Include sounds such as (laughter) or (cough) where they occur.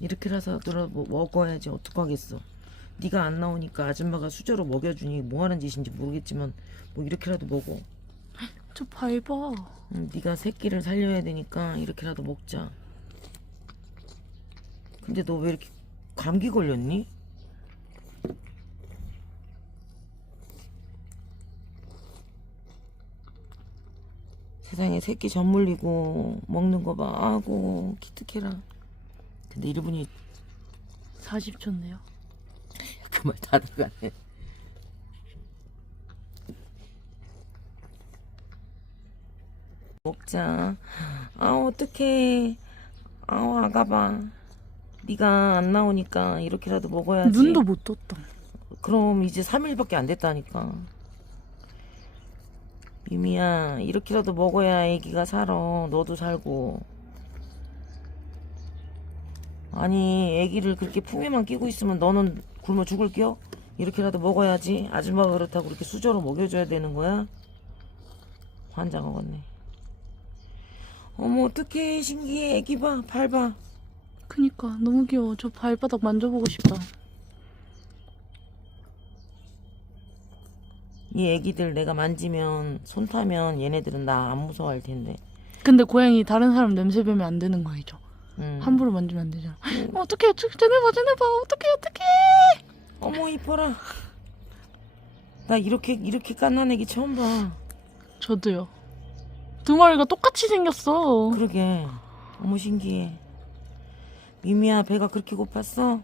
이렇게라도 뭐 먹어야지 어떡하겠어. 네가 안 나오니까 아줌마가 수저로 먹여주니 뭐 하는 짓인지 모르겠지만 뭐 이렇게라도 먹어. (laughs) 저 밟아. 응, 네가 새끼를 살려야 되니까 이렇게라도 먹자. 근데 너 왜 이렇게 감기 걸렸니? 세상에 새끼 젖 물리고 먹는 거 봐. 아고 기특해라. 근데 1분이 40초인데요. (laughs) 그말다 들어가네. 먹자. 아 어떡해. 아우 아가봐. 네가 안 나오니까 이렇게라도 먹어야지. 눈도 못 떴다. 그럼 이제 3일밖에 안 됐다니까. 유미야 이렇게라도 먹어야 애기가 살아. 너도 살고. 아니 애기를 그렇게 품에만 끼고 있으면 너는 굶어 죽을겨? 이렇게라도 먹어야지. 아줌마가 그렇다고 그렇게 수저로 먹여줘야 되는 거야? 환장하겠네. 어머 어떡해 신기해 애기 봐 밟아. 그니까 너무 귀여워. 저 발바닥 만져보고 싶다. 이 애기들 내가 만지면 손 타면 얘네들은 나 안 무서워할 텐데. 근데 고양이 다른 사람 냄새 배면 안 되는 거 알죠? 응. 함부로 만지면 안 되잖아. 어, 어떡해, 어떡해, 쟤네 봐, 쟤네 봐, 어떡해, 어떡해. 어머 이뻐라. 나 이렇게 이렇게 깐난 애기 처음 봐. 저도요. 두 마리가 똑같이 생겼어. 그러게. 어머 신기해. 미미야 배가 그렇게 고팠어?